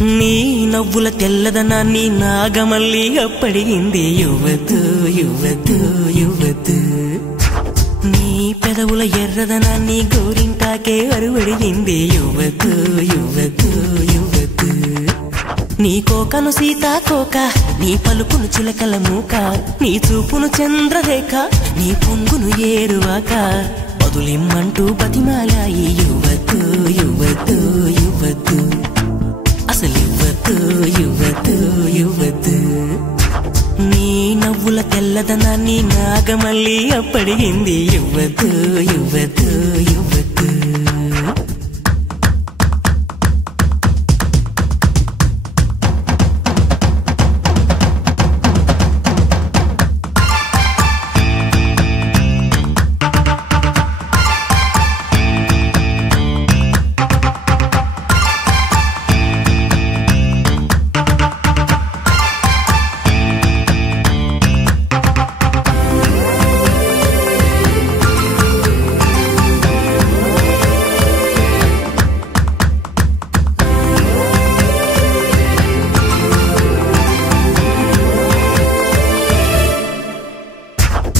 నీ నవ్వుల తెల్లదనాన్ని నాగమల్లి అప్పడిగింది యువతు యువతు యువతు. నీ పెదవుల ఎర్రదనాన్ని గోరింటాకే అరువడిగింది యువతు యువతు యువతు. నీ కోకను సీతాకోక, నీ పలుకును చిలకల మూక, నీ చూపును చంద్రరేఖ, నీ పొంగును ఏరువాక, బదులిమ్మంటూ బతిమాలాయి యువతు యువతు యువతు. అసలు యువతు యువతు యువతు. నీ నవ్వుల తెల్లదనాన్ని నాగమల్లి అప్పడిగింది యువతు యువతు యువతు.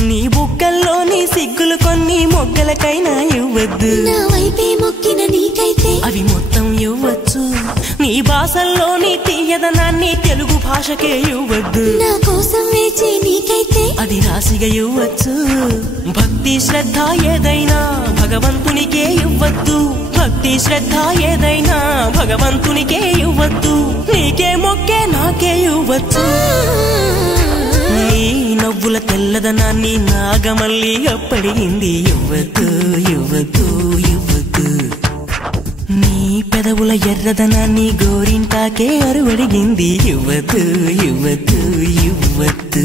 నీ బుగ్గల్లోని సిగ్గులు కొన్ని మొగ్గలకైనా ఇవ్వద్దు, నా వైపే మొక్కిన నీకైతే అవి మొత్తం ఇవ్వచ్చు. నీ భాషల్లోని తీయదనాన్ని తెలుగు భాషకే ఇవ్వద్దు, నా కోసం వేచే నీకైతే అది రాశిగా ఇవ్వచ్చు. భక్తి శ్రద్ధ ఏదైనా భగవంతునికే ఇవ్వద్దు, భక్తి శ్రద్ధ ఏదైనా భగవంతునికే ఇవ్వద్దు. నీకే మొక్కే నాకే ఇవ్వచ్చు. నీ నవ్వుల తెల్లదనాన్ని నాగమల్లి అప్పడిగింది యువతు యువతు యువతు. నీ పెదవుల ఎర్రదనాన్ని గోరింటాకే అరువడిగింది యువతు యువతు యువతు.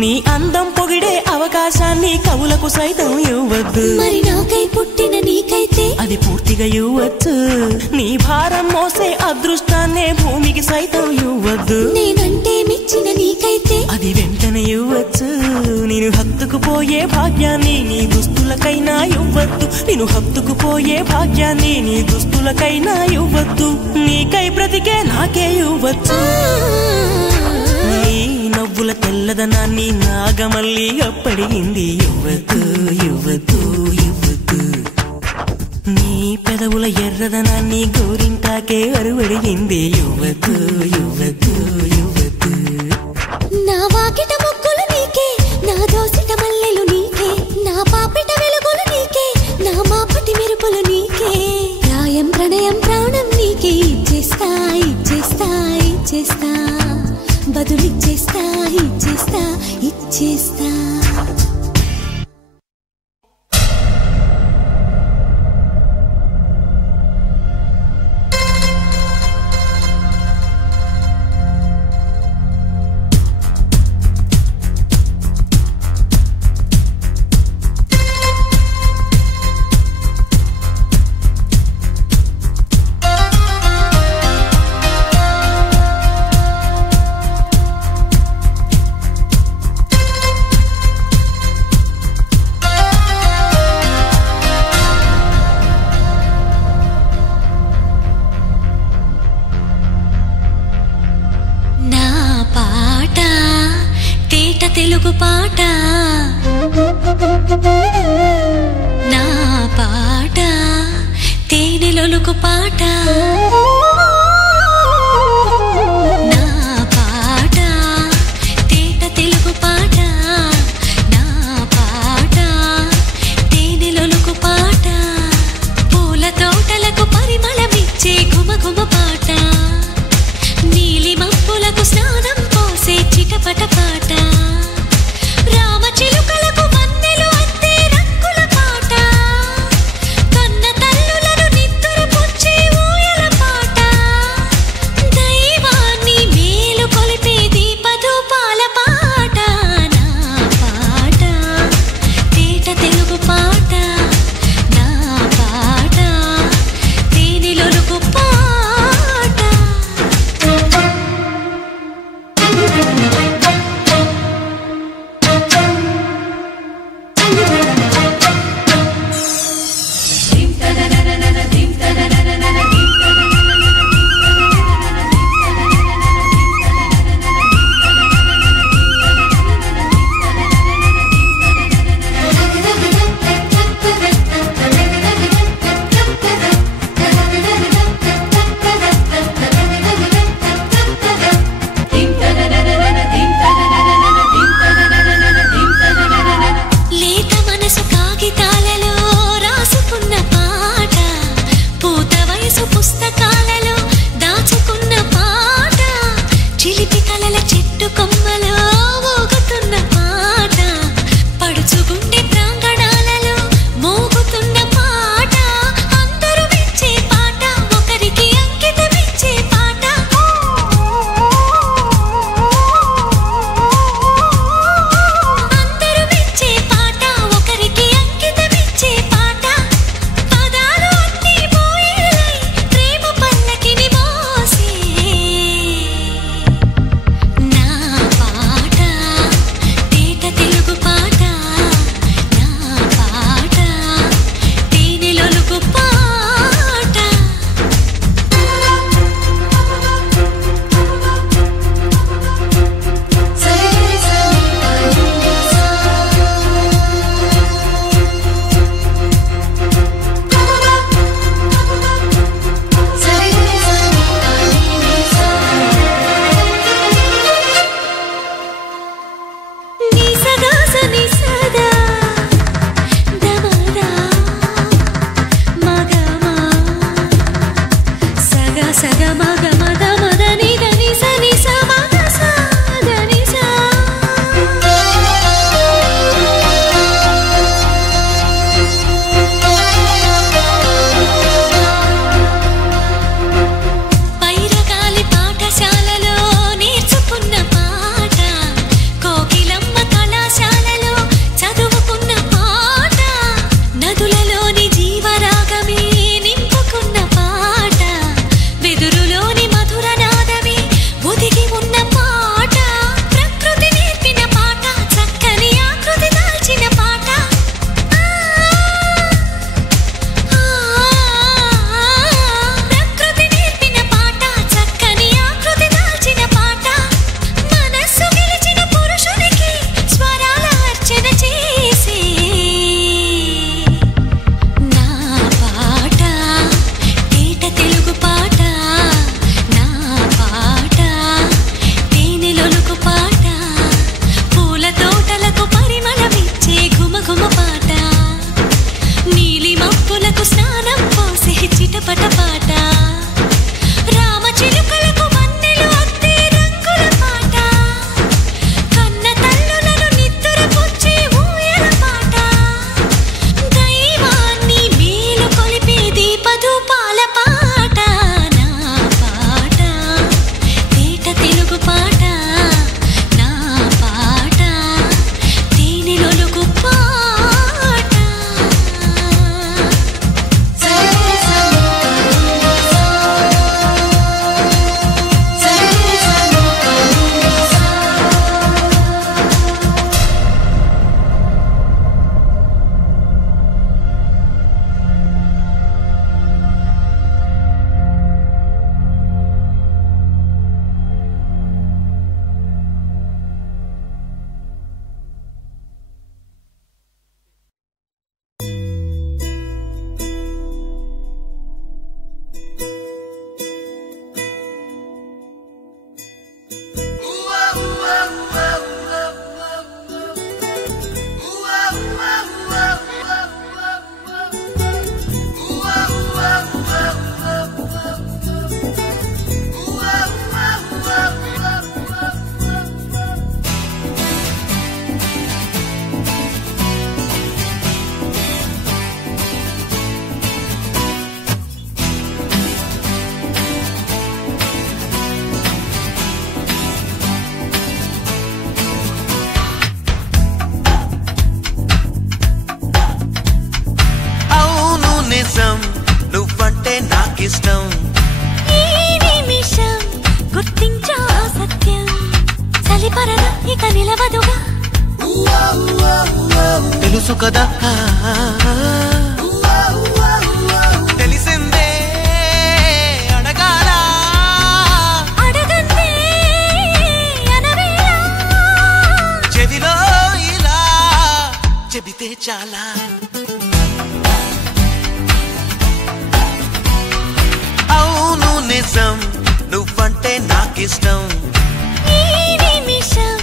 నీ అందం పొగిడే అవకాశాన్ని కవులకు సైతం ఇవ్వద్దు, మరి నాకై పుట్టిన నీకైతే అది పూర్తిగా ఇవ్వచ్చు. నీ భారం మోసే అదృష్టాన్నే భూమికి సైతం ఇవ్వద్దు, నేనంటే మెచ్చిన నీకైతే అది వెంటనే ఇవ్వచ్చు. నేను హత్తుకుపోయే భాగ్యాన్ని నీ దుస్తులకైనా ఇవ్వద్దు, నేను హత్తుకుపోయే భాగ్యాన్ని నీ దుస్తులకైనా ఇవ్వద్దు. నీకై బ్రతికే నాకే ఇవ్వచ్చు. నీ నవ్వుల తెల్లదనాన్ని నాగమల్లి అప్పడిగింది యువతు యువతు యువతు. నీ పెదవుల ఎర్రదనాన్ని గోరింటాకే అరువడిగింది యువతు యువతు యువతు. నా వాకిట మొక్కులు నీకే, నా దోసిట మల్లెలు నీకే, నా పాపిట వెలుగులు నీకే, నా మాపటి మెరుపులు నీకే. ప్రాయం ప్రణయం ప్రాణం నీకే ఇచ్చేస్తా ఇచ్చేస్తా ఇచ్చేస్తా, బదులిచ్చేస్తా ఇచ్చేస్తా ఇచ్చేస్తా. తెలుగు పాట నా పాట తేనెలొలుకు పాట చిటపట పాట రామ చిలుకలకు మన్నెలు అత్తే రంగుల పాట కన్న తల్లులను నిద్ర పుచ్చి ఊయల పాట దైవాన్ని మేలు కొలిపే దీపధూపాల పాట నా పాట తేట తెలుగు పాట నా పాట తేనెలొలుగు పాట నువ్వంటే నాకిష్టం ఈ నిమిషం గుర్తించా సత్యం చలిపరద ఇక నిలవదుగా తెలుసు కదా తెలిసిందే అడగాల అడగందే అనవేళ చెవిలో ఇలా చెబితే చాలా నిజం నువ్వంటే నాకిష్టం ఈ నిమిషం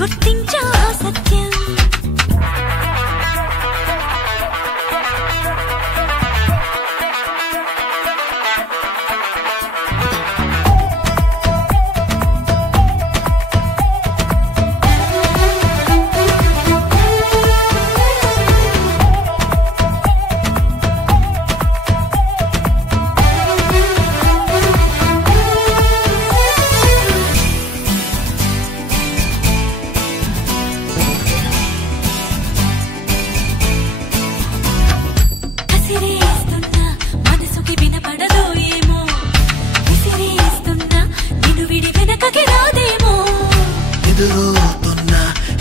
గుర్తించా సత్యం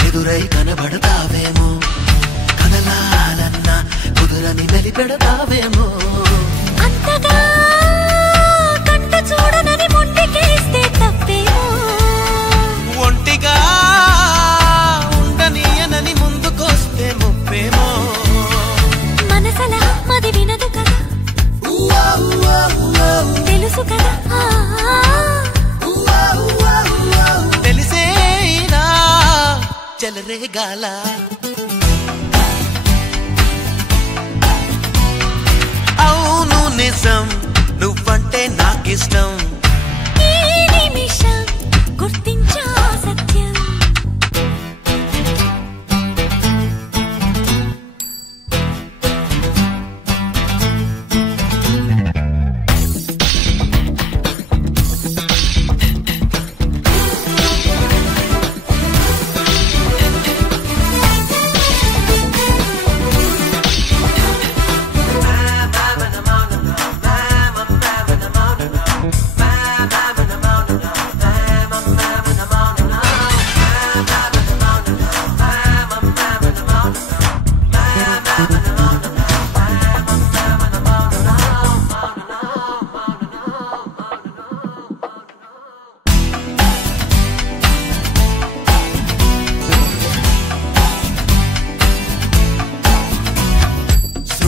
ఎదురై కనబడతావేమో కదలాలన్నా కుదురని మెలిపెడతావేమో అంతగా కంట చూడనని మొండికేస్తే తప్పేమో ఒంటిగా ఉండనీయనని ముందుకొస్తే ముప్పేమో మనసలా మది వినదు కదా తెలుసు కదా తెలిసేనా చెలరేగాల అవును నిజం నువ్వంటే నాకిష్టం ఈ నిమిషం గుర్తించా సత్యం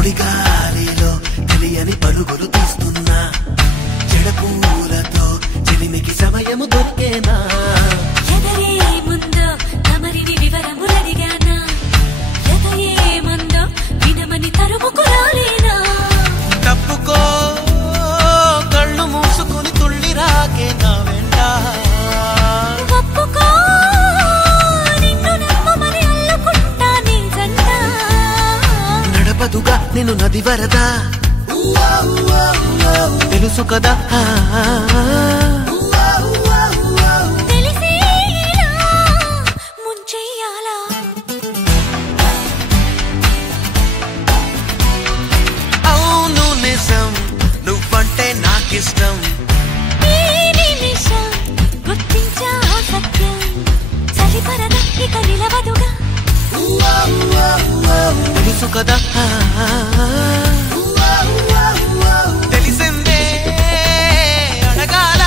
సుడిగాలిలో తెలియని పరుగులు తీస్తున్నా చెడపూలతో చెలిమికి సమయము దొరికేనా ఎదరే ముందో తమరిని వివరములడిగానా ఎదయే ముందో వినమని తరుముకు రాలేనా తప్పుకో వరదా తెలుసు కదా అవును నిజం నువ్వంటే నాకిష్టం తెలుసు కదా తెలిసిందే అడగాల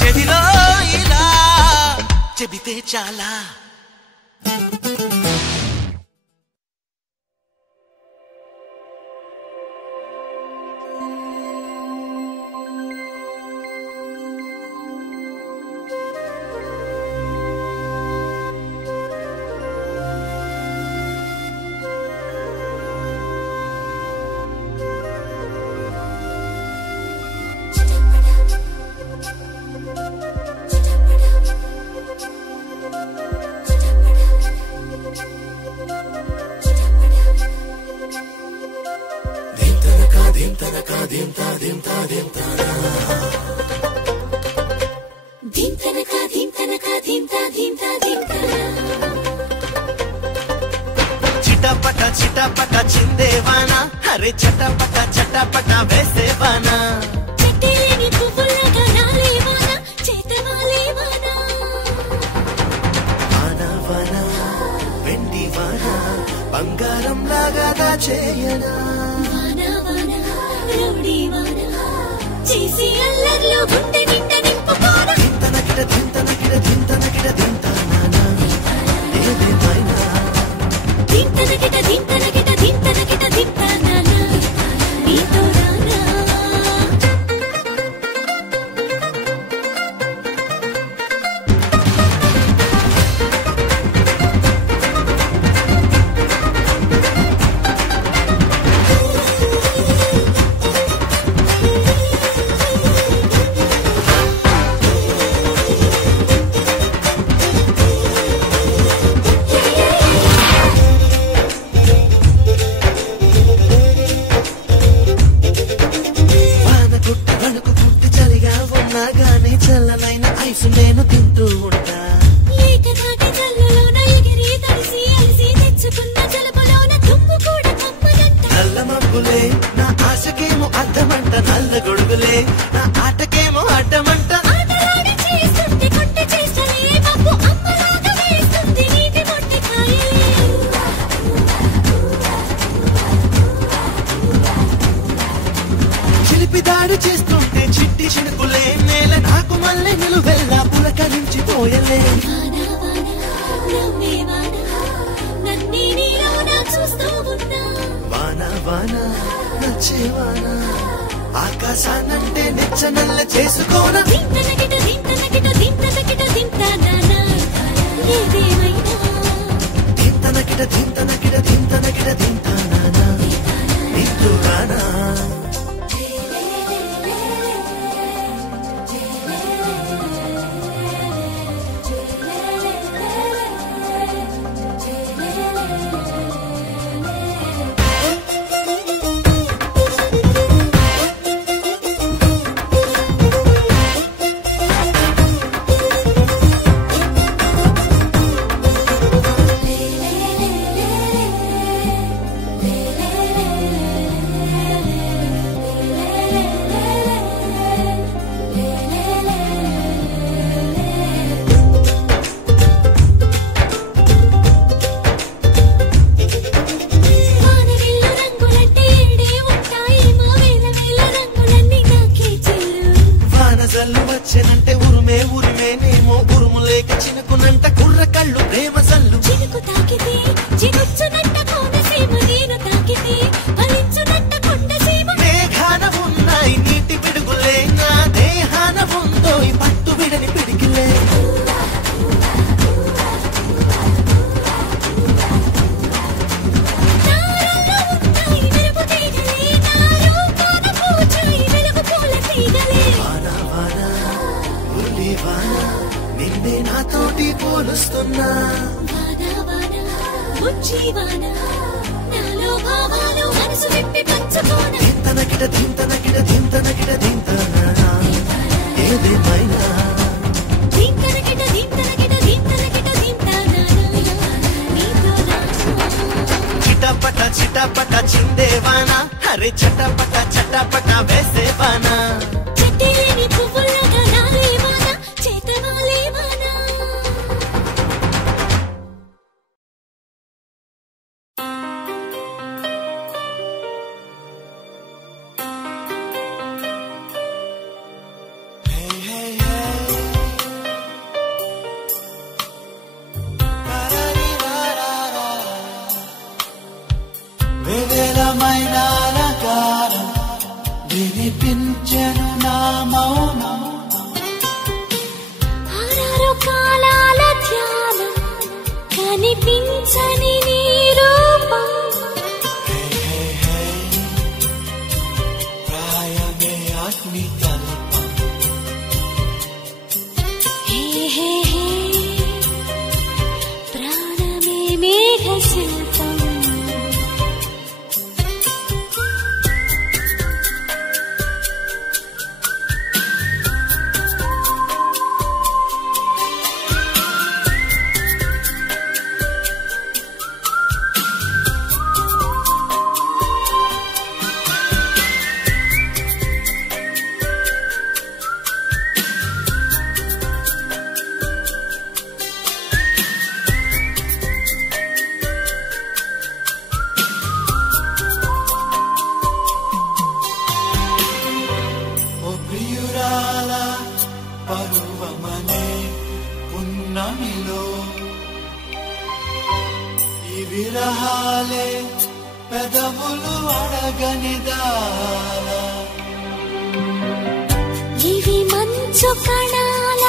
చెవిలో ఇలా చెబితే చాలా చిటపట చిటపట చిందేవానా అరే చటపట చటపట వేసేవానా వానా వానా వెండి వానా బంగారం లాగా దాచేయనా చేసి అల్లర్లో గుండె నిండా నింపుకోనా దింతనకిట దింతనకిట దింతనకిట దింతానా ఏదేమైనా దింతనకిట దింతనకిట దింతనకిట దింతానా నీతో రానా చల్లనైన ఐసు నేను తింటూ ఉంటా ఏకధాటి జల్లులోన ఎగిరి తడిసి అలిసి తెచ్చుకున్న జలుబులోన తుమ్ము కూడా కమ్మనంట నల్ల మబ్బులే నా ఆశకేమో అడ్డమంట నల్ల గొడుగులే నా ఆటకేమో అడ్డమంట ఆటలాడి చేస్తుంది కొట్టి చేస్తలే మబ్బు అమ్మలాగా వేస్తుంది నీటి మొట్టి కాయలే చిలిపి దాడి చేస్తుంటే చిట్టి చినుకులే నేల నాకు మళ్ళీ నిలువెల్లా పులకరించిపోయలే వానా వానా నవ్వే వానా నన్నే నీలోన చూస్తూ ఉన్నా వానా వానా నచ్చేవానా ఆకాశానంటే నిచ్చనల్ల చేసుకోనా దింతనకిట దింతనకిట దింతనకిట దింతానా ఏదేమైనా దింతనకిట దింతనకిట దింతనకిట దింతానా నీతో రానా బుజ్జివాన నాలో భావాలు మనసు విప్పి పంచుకోన దింతనకిట దింతనకిట దింతనకిట దింతనా ఏదేమైనా దింతనకిట దింతనకిట దింతనకిట దింతనా నీతో నా చిటపట చిటపట చిందేవానా హరే చటపట చటపట వేసేవానా చెట్టేని పువ్వులాగా నాలేవానా చేతవాలేవానా వేవేలమైన అలంకారం వినిపించెను నా మౌనం ఆరారు కాలాల ధ్యానం కనిపించని నీ రూపం ప్రాయమే అగ్ని తల్పం హే హే హే ప్రాణమే మేఘ శిల్పం ఓ ప్రియురాల పరువమనే పున్నమిలో ఈ విరహాలే పెదవులు అడగనిదాల ఇవి మంచు కణాల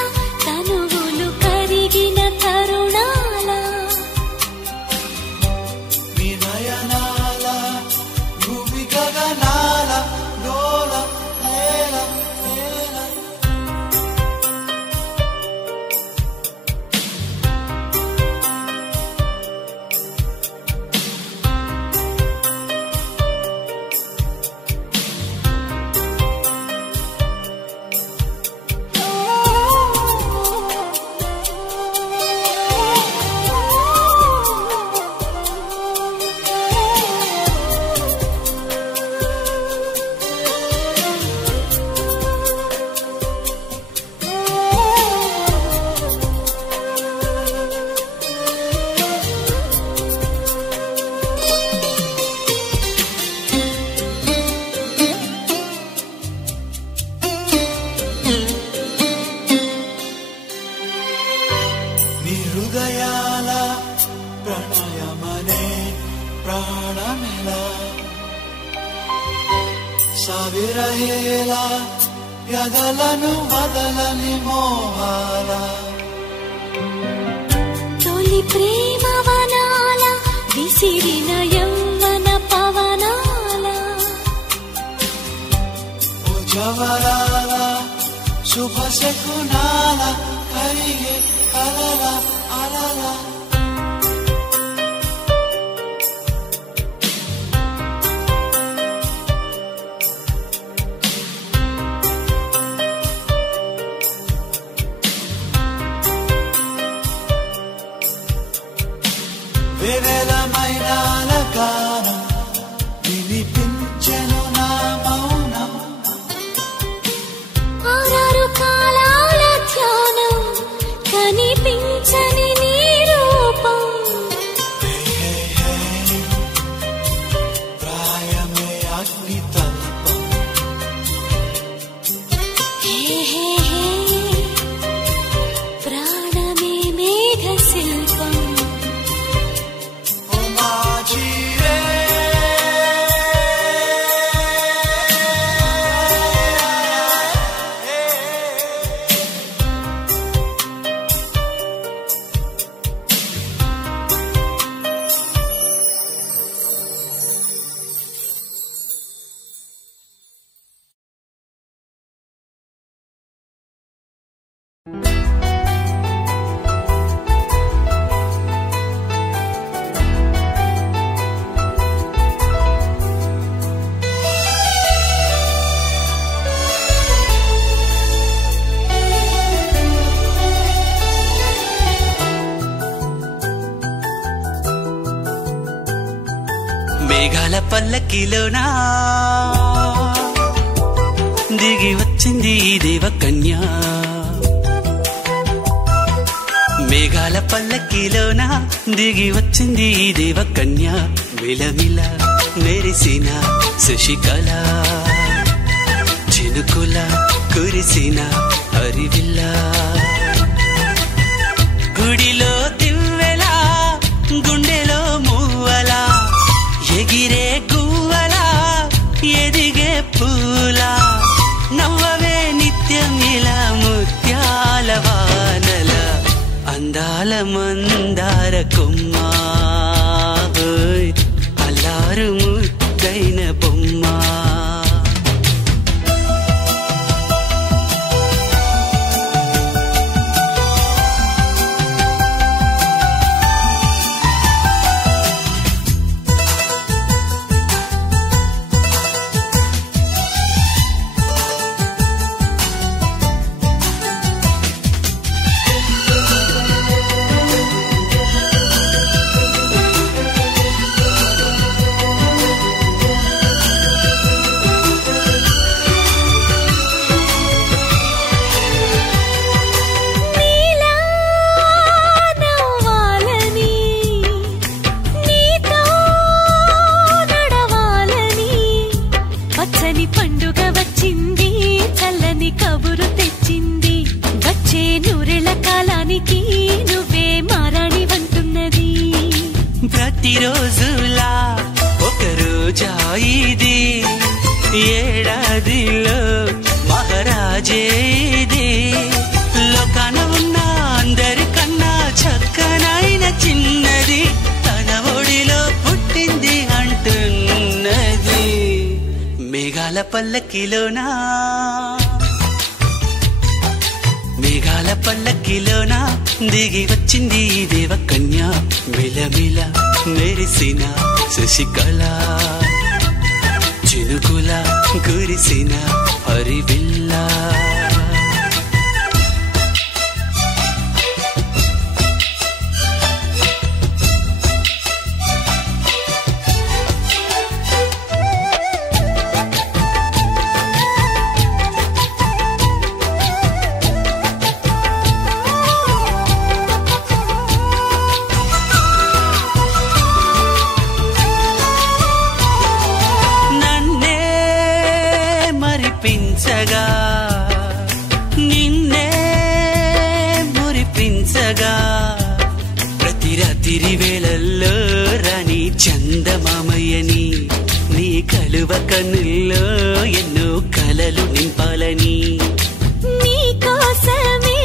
తనువులు కరిగిన తరుణాల మీ నయనాల భూమి గగనాల డోల నేల నేల నీ హృదయాల ప్రణయమనే ప్రాణమిలా సవిరహేల యదలను వదలని మోహాల తొలి ప్రేమ వనాల విసిరిన యౌవన పవనాల ఓ జవరాల శుభ శకునాల కరిగే అలల అలల వేవేలమైన అలంకారం వినిపించెను నా మౌనం ఆరారు కాలాల ధ్యానం కనిపించని నీ రూపం ప్రాయమే అగ్ని తల్పం హే హే హే ప్రాణమే మేఘ శిల్పం ఓ మాజీరే మేఘాల పల్లకిలోనా దిగి వచ్చింది దేవకన్య మేఘాల పల్లకిలోనా దిగి వచ్చింది దేవకన్య మిలమిల మెరిసిన శశికళ చినుకుల కురిసిన హరివిల్ల గుడిలో దివ్వెలా గుండెలో మూవలా ఎగిరే గువ్వలా ఎదిగే పూలా నవ్వవే నిత్యం ఇలా ముత్యాల వానల అందాల మందార కొమ్మ అల్లారు ముద్దైన బొమ్మ ప్రతిరోజులా ఒక రోజా ఇది ఏడాదిలో మహారాజే ఇది లోకాన ఉన్న అందరికన్నా చక్కనైన చిన్నది తన ఒడిలో పుట్టింది అంటున్నది మేఘాల పల్లకిలోనా మేఘాల పల్లకిలోనా దిగి వచ్చింది దేవకన్య మిలమిల మెరిసిన శశికళ చినుకుల కురిసిన హరివిల్ల నిన్నే మురిపించగా ప్రతి రాత్రి వేళల్లో రాణి చందమామయ్యని నీ కలువ కన్నుల్లో ఎన్నో కలలు నింపాలని నీ కోసమే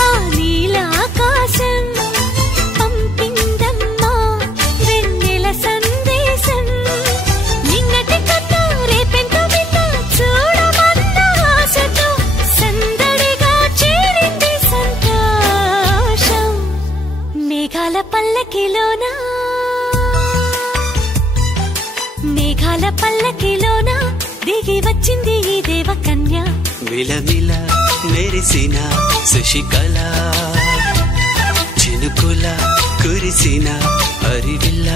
ఆ నీలాకాశం పంపిందమ్మా వెన్నెల సందేశం నిన్నటి కథ రేపెంతో బిడ్డ చూడమన్న ఆశతో సందడిగా చేరింది సంతోషం మేఘాల పల్లకిలోనా మేఘాల పల్లకిలోనా దిగి వచ్చింది ఈ దేవకన్య మిలమిల మెరిసిన శశికళ చినుకుల కురిసిన హరివిల్ల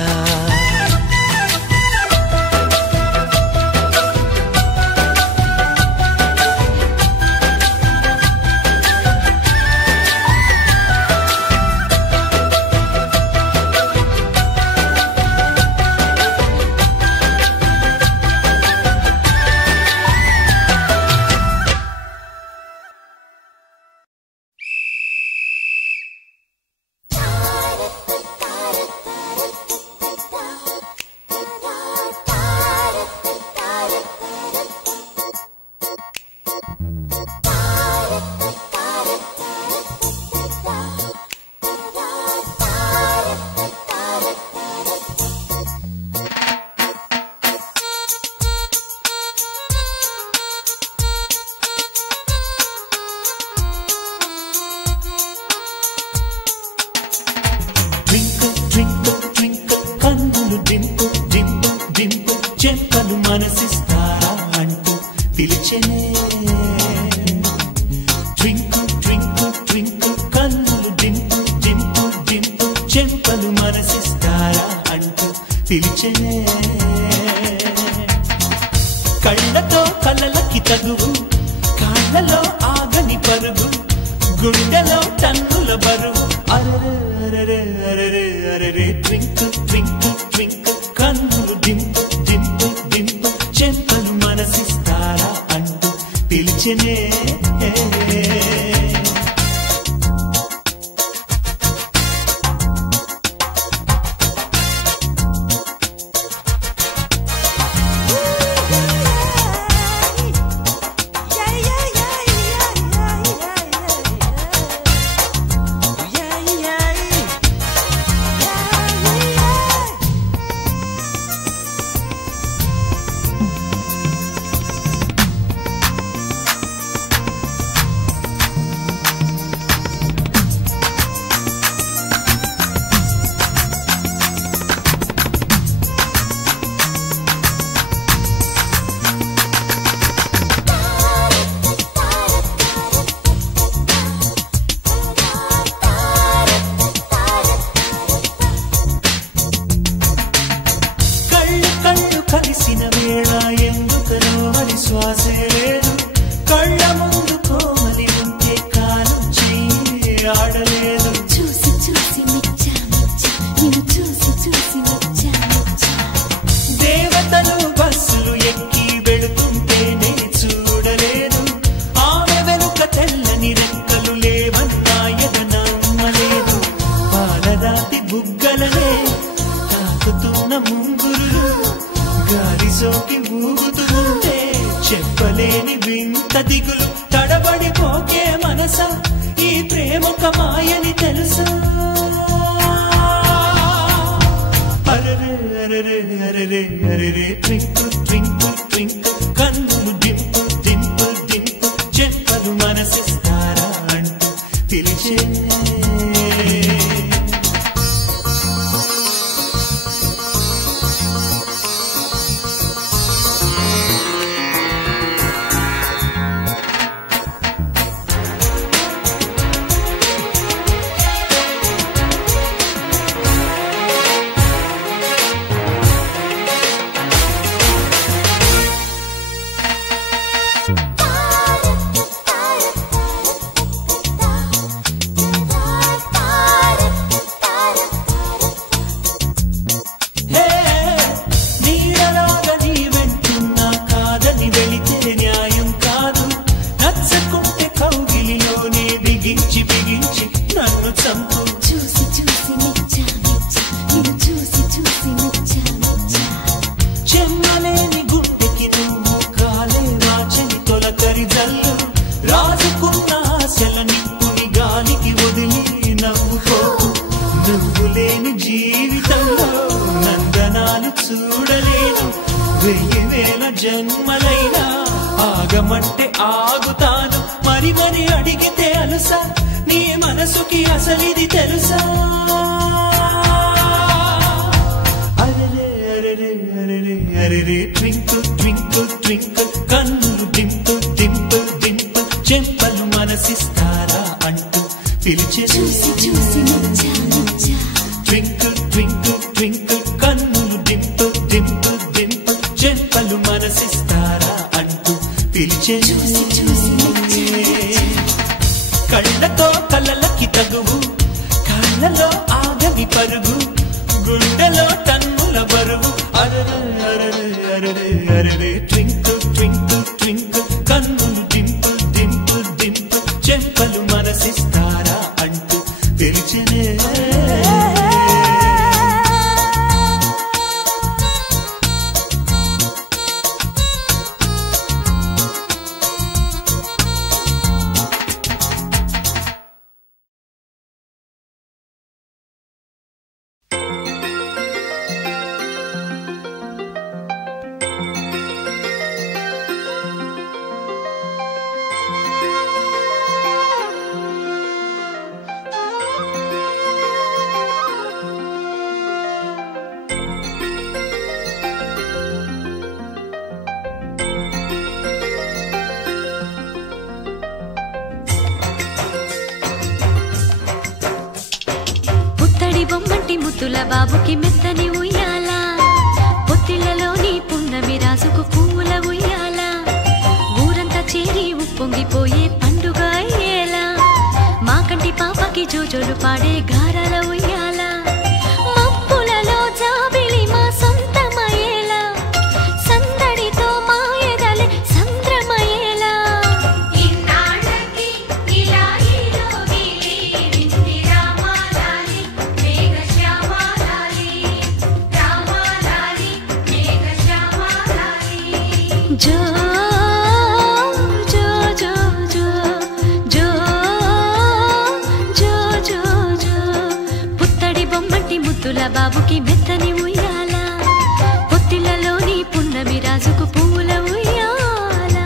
పిలిచెనే కళ్ళతో కళ్ళలకి తగువు కాళ్ళలో ఆగని పరుగు గుండెలో టన్నుల బరువు అరరే అరరే అరరే ట్వింకిల్ ట్వింకిల్ ట్వింకిల్ కన్నులు దింపు దింపు దింపు చెంపలు మనసిస్తారా అంటూ పిలిచెనే కలిసిన వేళ ఎందుకనో మరి శ్వాసే లేదు కళ్ళ ముందు కోమలి ఉంటే కాలం చెయ్యి ఆడలేదు చూసి చూసి మెచ్చా మెచ్చా నిన్ను చూసి చూసి మెచ్చా మెచ్చా దేవతలు బస్సులు ఎక్కి వెళుతుంటేనే చూడలేదు ఆమె వెనుక తెల్లని రెక్కలు లేవన్నా ఎదనమ్మలేదు పాలరాతి బుగ్గలనే తాకుతున్న ముంగురులు గాలి సోకి ఊగుతుంటే చెప్పలేని వింత దిగులు తడబడిపోకే మనసా ఈ ప్రేమొక మాయని తెలుసా అరరే అరరే అరరే అరరే ట్వింకిల్ ట్వింకిల్ ట్వింకిల్ కన్నులు దింపు దింపు దింపు చెప్పలు మనసిస్తారా అంటూ పిలిచే జన్మలైనా ఆగమంటే ఆగుతాను మరి మరి అడిగితే అలుసా నీ మనసుకి అసలిది తెలుసా అరరే అరరే అరరే అరరే ట్వింకిల్ ట్వింకిల్ ట్వింకిల్ కన్నులు దింపు దింపు దింపు చెంపలు మనసిస్తారా అంటూ పిలిచే చూసి చూసి Mecha Mecha twinkle twinkle twinkle కన్నులు దింపు దింపు దింపు చెంపలు మనసిస్తారా అంటూ పిలిచే చూసి చూసి మెచ్చా కళ్ళతో కళ్ళలకి తగువు కాళ్ళలో ఆగని పరుగు గుండెలో టన్నుల బరువు అరరే అరరే అరరే అరరే ట్వింకిల్ ట్వింకిల్ ట్వింకిల్ కన్నులు దింపు దింపు దింపు చెంపలు మనసిస్తారా అంటూ పిలిచే బొమ్మంటి ముద్దుల బాబుకి మెత్తని ఉయ్యాల పాటలు పాడే గారాల ఉయ్యాల మబ్బులలో జాబిలి మా సొంతమయ్యేలా సందడితో మా ఎదలే సంద్రమయ్యేలా ఇన్నాళ్ళకి ఇలా ఈలోగిలి వింది రామాలాలి మేఘశ్యామాలాలి రామాలాలి మేఘశ్యామాలాలి జో ముద్దుల బాబుకి మెత్తని ఉయ్యాల పొత్తిళ్ళలోని పున్నమి రాజుకు పువ్వుల ఉయ్యాల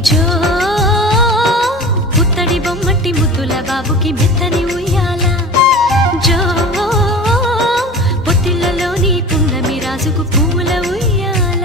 జో పుత్తడి బొమ్మటి ముద్దుల బాబుకి మెత్తని ఉయ్యాల జో పొత్తిళ్ళలోని పున్నమి రాజుకు పువ్వుల ఉయ్యాల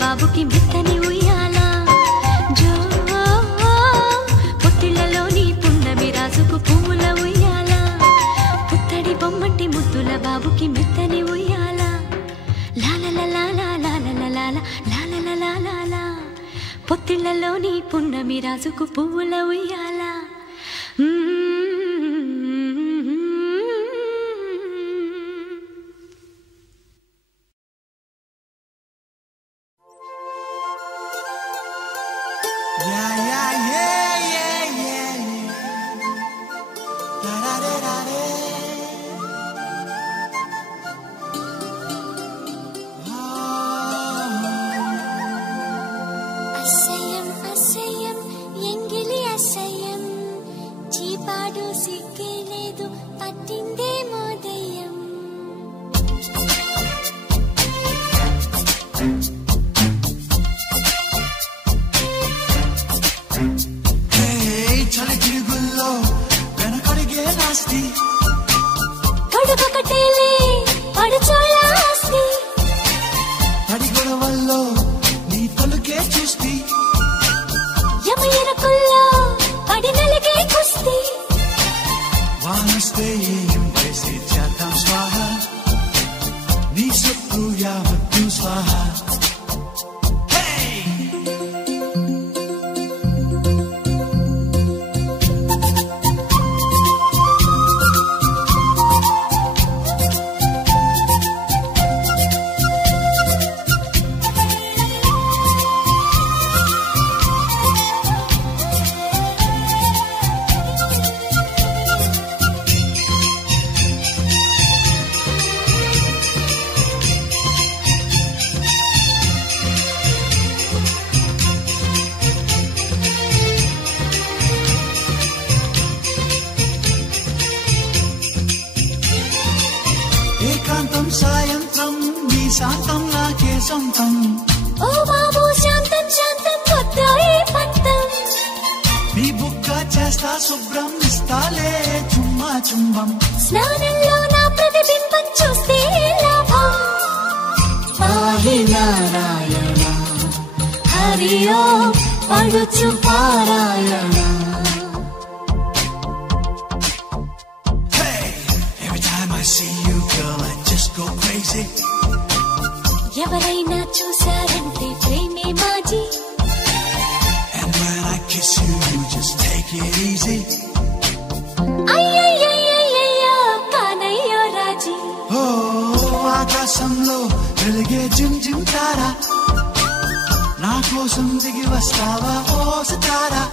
బాబుకి మెత్తని ఉయ్యాల జో పొత్తిళ్ళలోని పున్నమి రాజుకు పువ్వుల ఉయ్యాల పుత్తడి బొమ్మటి ముద్దుల బాబుకి మెత్తని ఉయ్యాల లాలలలాలా పొత్తిళ్ళలోని పున్నమి రాజుకు పువ్వుల ఉయ్యాల ఉదయం సాయంత్రం నీ శాంతం నాకే సొంతం. ఓ బాబు శాంతం శాంతం వద్దాయే పంతం. నీ బుక్క చేస్తా శుభ్రం ఇస్తాలే చుమ్మా చుంబం. స్నానంలో నా ప్రతిబింబం చూస్తే లాభం. పాహి నారాయణ హరి ఓం పడుచు పారాయణ. See you girl, I just go crazy. ఎవరైనా చూసారంటే ప్రేమే మాజీ. And when I kiss you, you just take it easy. అయ్యయ్యయ్యయ్యో కానయ్యో Raji. Oh, ఆకాశంలో వెలిగే జిమ్ జిమ్ తారా, నా కోసం దిగి వస్తావా ఓ సితారా.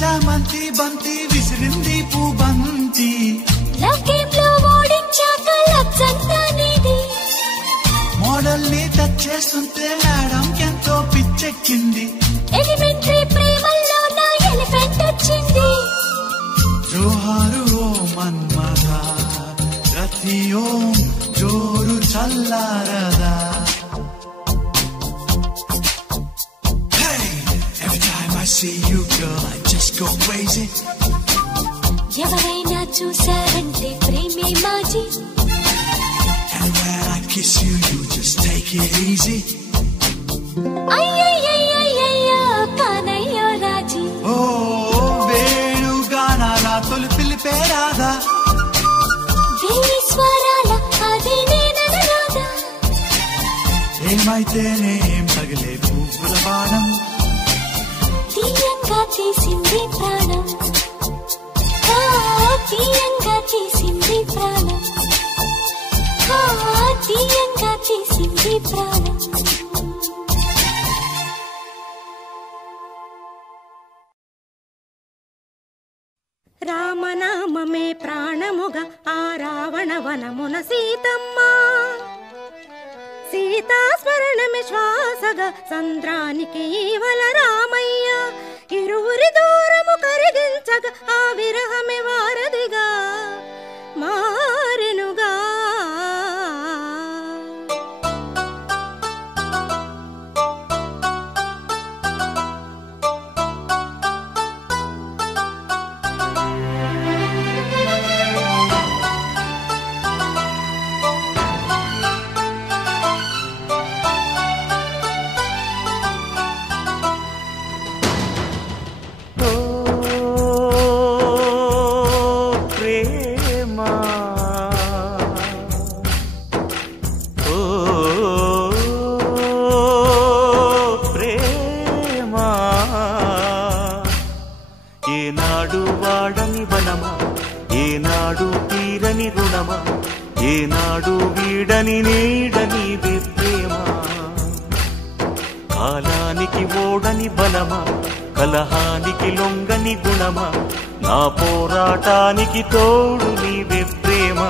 చామంతి బంతి విసిరింది పూ బంతి. లవ్గేమ్లో ఓడించాక లబ్జంతా నీది. మోడల్ ని టచ్ చేస్తుంటే మేడం ఎంతో పిచ్చెక్కింది. ఎలిమెంటరీ ప్రేమల్లో నా ఎలిఫెంట్ వచ్చింది. జోహారు ఓ మన్మథ రతి ఓం జోరు చల్లారదా. Every time I see you girl, I just go crazy. ఎవరైనా చూసారంటే ప్రేమే మాజీ. And when I kiss you, you just take it easy. అయ్యయ్యయ్యయ్యో కానయ్యో రాజీ. ఓ వేణుగానాల తొలి పిలిపే రాదా, వేయి స్వరాల అది నేననరాదా. ఏమైతేనేం తగిలే పువ్వుల బాణం, తీయంగా తీసింది ప్రాణం. తీయంగా తీసింది ప్రాణం. తీయంగా తీసింది ప్రాణం. రామనామమే ప్రాణముగా ఆ రావణ వనమున సీతమ్మ. సీతాస్మరణమే శ్వాసగా సంద్రానికి ఈవల రామయ్య. ఇరువురి దూరము కరిగించగా ఆ విరహమే వారధిగా మారెనుగా. ఏనాడు వాడని వనమా, ఏనాడు తీరని రుణమా, ఏనాడు వీడని నీడని ప్రేమ. కాలానికి ఓడని బలమా, కలహానికి లొంగని గుణమా, నా పోరాటానికి తోడు నీవే ప్రేమ.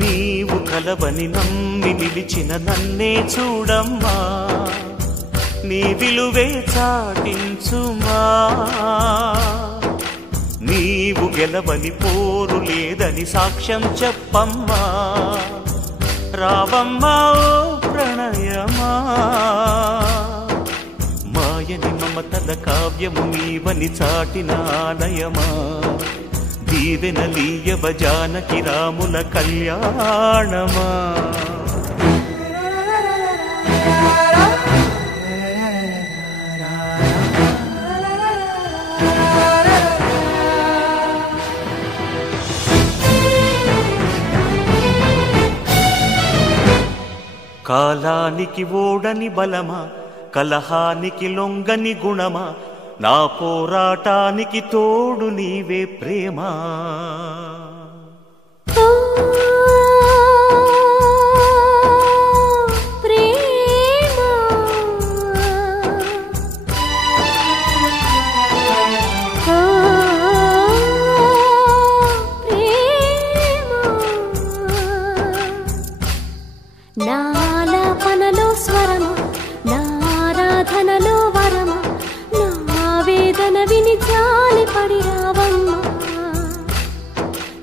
నీవు కలవని నమ్మి నిలిచిన నన్నే చూడమ్మా, నీ విలువే చాటించుమా. నీవు గెలవని పోరు లేదని సాక్ష్యం చెప్పమ్మా, రావమ్మా ఓ ప్రణయమా. మాయని మమతల కావ్యము నీవని చాటిన ఆలయమా, దీవెనలీయవ జానకి రాముల కళ్యాణమా. కాలానికి ఓడని బలమా, కలహానికి లొంగని గుణమా, నా పోరాటానికి తోడు నీవే ప్రేమా. నాలాపనలో స్వరమా, నారాధనలో వరమా, నా వేదన విని జాలిపడి రావమ్మా.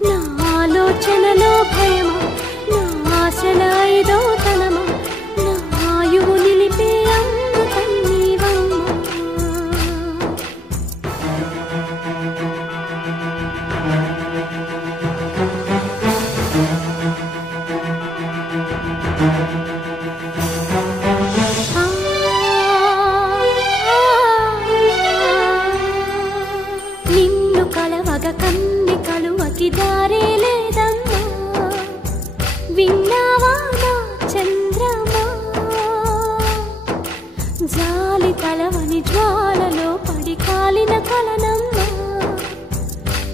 నా ఆలోచనలో భయమా, నా ఆశల ఐదోతనమా, నా ఆయువు నిలిపే అమృతం నీవమ్మా. నిన్ను కలవగ కన్ని కలువకి దారే లేదమ్మా. విన్నావా నా చంద్రమా, జాలి తలవని జ్వాలలో పడి కాలిన కలనమ్మా.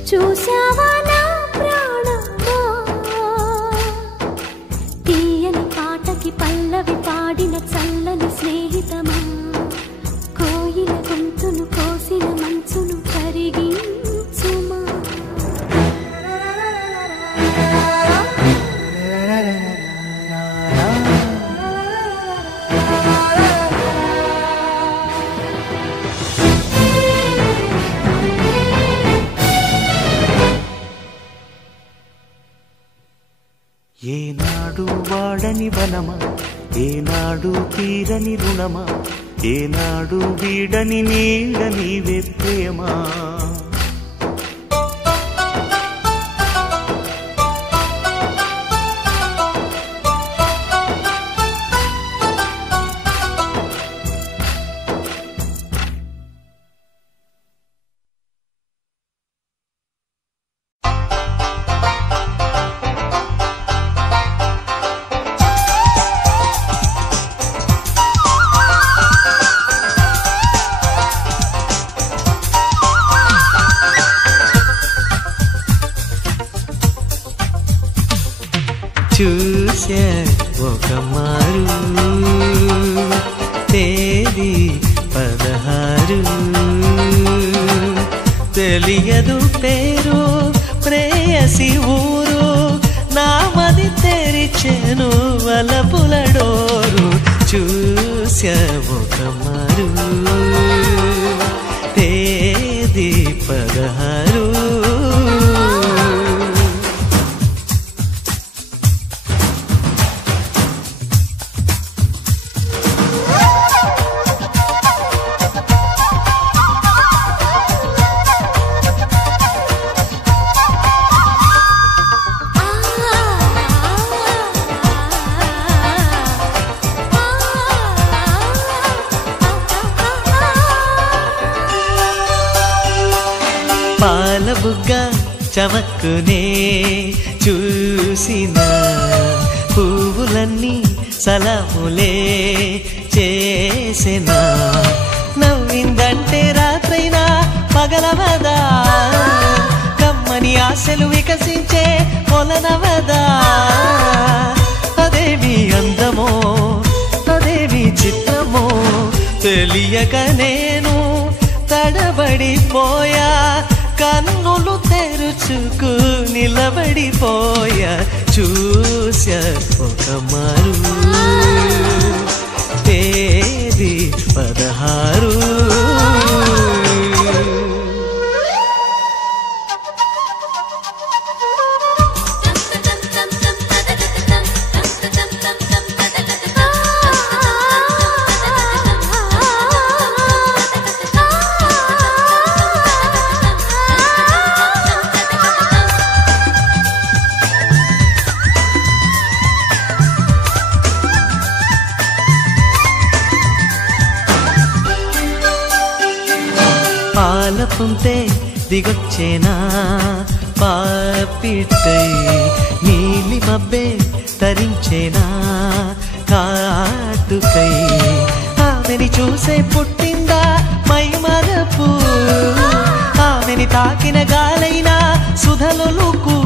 చూశావా నా ప్రాణమా, తీయని పాటకి పల్లవి పాడిన చల్లని స్నేహితమా. కోయిల గొంతును కోసిన మంచును కరిగించుమా. ఏనాడు వాడని వనమా, ఏనాడు తీరని రుణమా, ఏనాడు వీడని నీడ నీవే ప్రేమా. చూసే ఒక మారు తేదీ 16, తెలియదు పేరు ప్రేయసి ఊరు, నామది తెరిచెను వలపుల డోరు. చూసే ఒక మారు తేదీ 16. పాలబుగ్గ చమక్కునే చూసిన పువ్వులన్నీ సలాములే చేసిన. నవ్విందంటే రాత్రైనా పగలవదా, కమ్మని ఆశలు వికసించే కొలనవదా. అదేమి అందమో అదేమి చిత్రమో తెలియక నేను తడబడిపోయా. కన్నులు తెరుచుకు నిలబడిపోయా. చూసా ఒక మారు తేదీ 16. పాలపుంతే దిగొచ్చేనా పాపిట్టై నీలి మబ్బే తరించేనా కాటుకై ఆమెని చూసే పుట్టిందా మై మరపు ఆమెని తాకిన గాలైనా సుధలుకు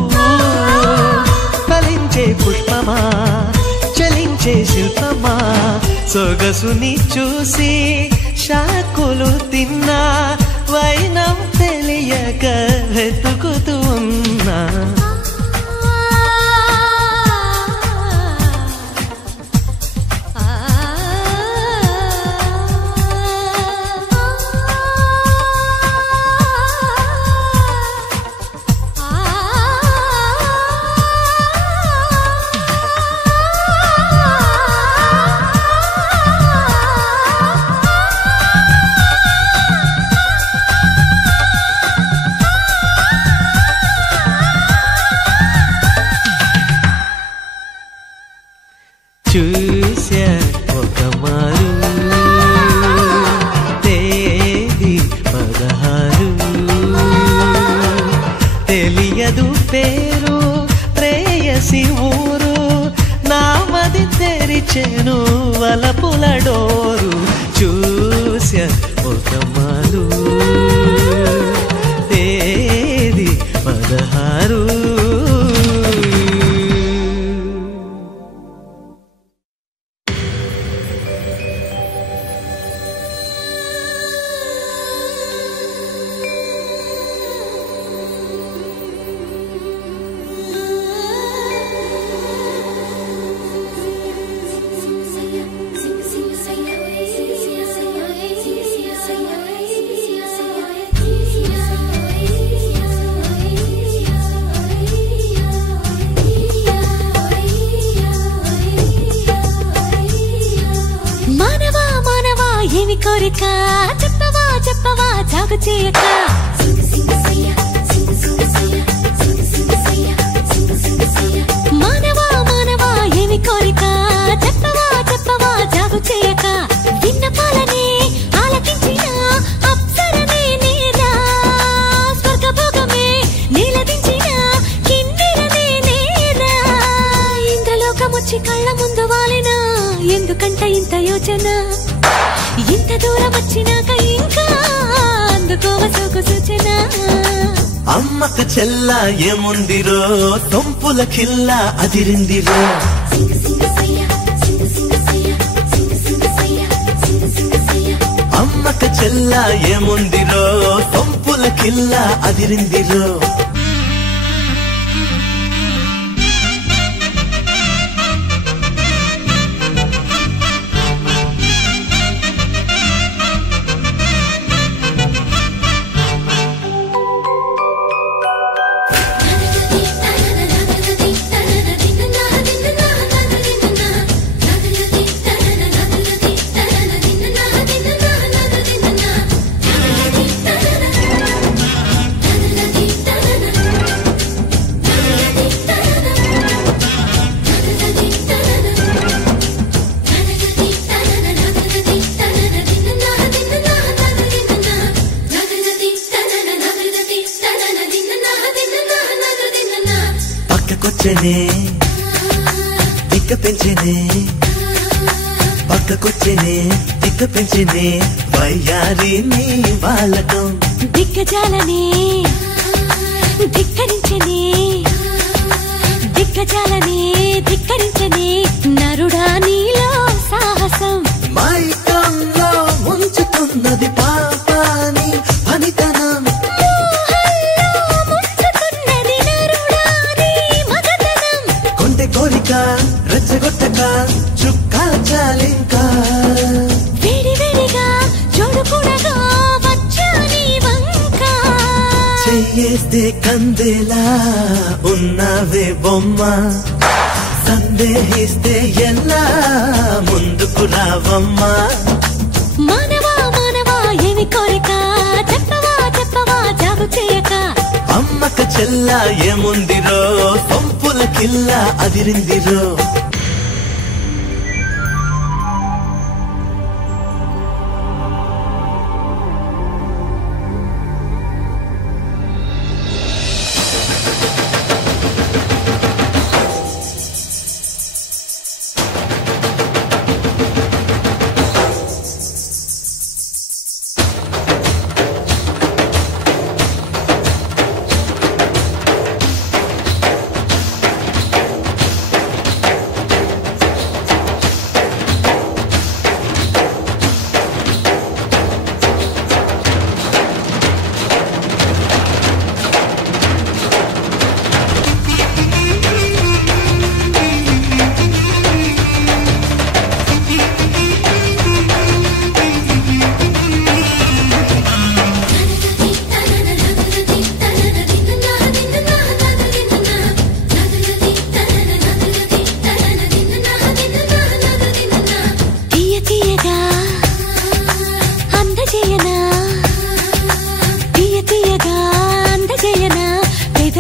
ఫలించే పుష్పమా చలించే శిల్పమా సొగసుని చూసి శాకులు తిన్నా వైనం తెలియక వెతుకుతూ ఉన్నా చూసా ఒక మారు తేదీ 16 తెలియదు పేరు ప్రేయసి ఊరు నామది తెరిచెను వలపుల డోరు చూసా ఒక మారు తేదీ 16 కోరిక చెప్పవా చెప్పవా జాగు చేయక మానవా మానవా ఏమి కోరిక చెప్పవా చెప్పవా జాగు చేయక విన్నపాలనే ఆలకించిన అప్సరనే నేరా స్వర్గభోగమే నీలదించిన కిన్నెరనే నేరా ఇంద్రలోకమొచ్చి కళ్ళ ముందు వాలినా ఎందుకంట ఇంత యోచన ఇంత దూరం వచ్చినాక ఇంకా అందుకోవ సోకు సూచన అమ్మకు చెల్ల ఏముందిరో తొంపుల కిల్ల అదిరిందిరో అమ్మకు చెల్ల ఏముందిరో తొంపుల కిల్ల అదిరిందిరో దిక్క పెంచనే పక్కకొచ్చనే దిక్క పెంచనే వయ్యారి నీ బాలకం దిగ్గజాలనే ధిక్కరించనే దిగ్గజాలనే ధిక్కరించనే నరుడా నీలో సాహసం మైకంలో ముంచుతున్నది పాపాని పనితనం కోరిక రెచ్చగొట్టక చుక్కాల చాలింకా వేడి వేడిగా చూడకూడగా వచ్చా నీ వంక చెయ్యేస్తే కందేలా ఉన్నవే బొమ్మ సందేహిస్తే ఎలా ముందుకు రావమ్మా మానవా మానవా ఏమి కోరిక చెప్పవా చెప్పవా జాగు చేయక అమ్మక చెల్ల ఏముందిరో సొంపుల కిల్ల అదిరిందిరో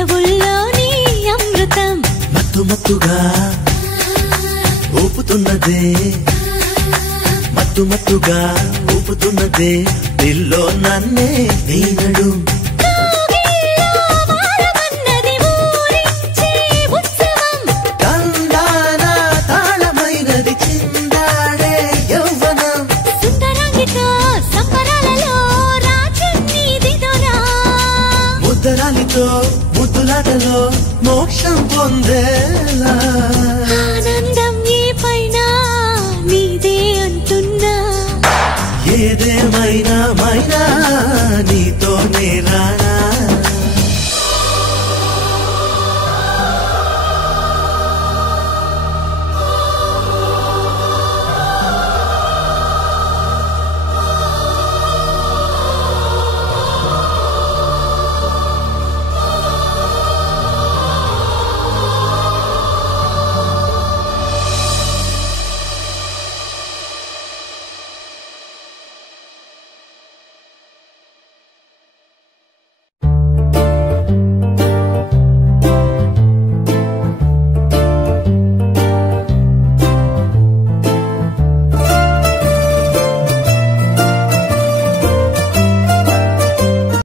పెదవుల్లోని అమృతం మత్తు మత్తుగా ఊపుతున్నదే మత్తు మత్తుగా ఊపుతున్నదే పిల్లో నన్నే నీనడు వారమన్నది ఊరించే ఉత్సవం దండాన తాళమైనది చిందాడే యౌవనం సుందరాంగితో సంబరాలలో రాజన్నీదిదోరా ముద్దరాలితో ముద్దులాటలో మోక్షం పొందేలా ఆనందం ఈ పైన నీదే అంటున్నా ఏదేమైనా మైనా నీతో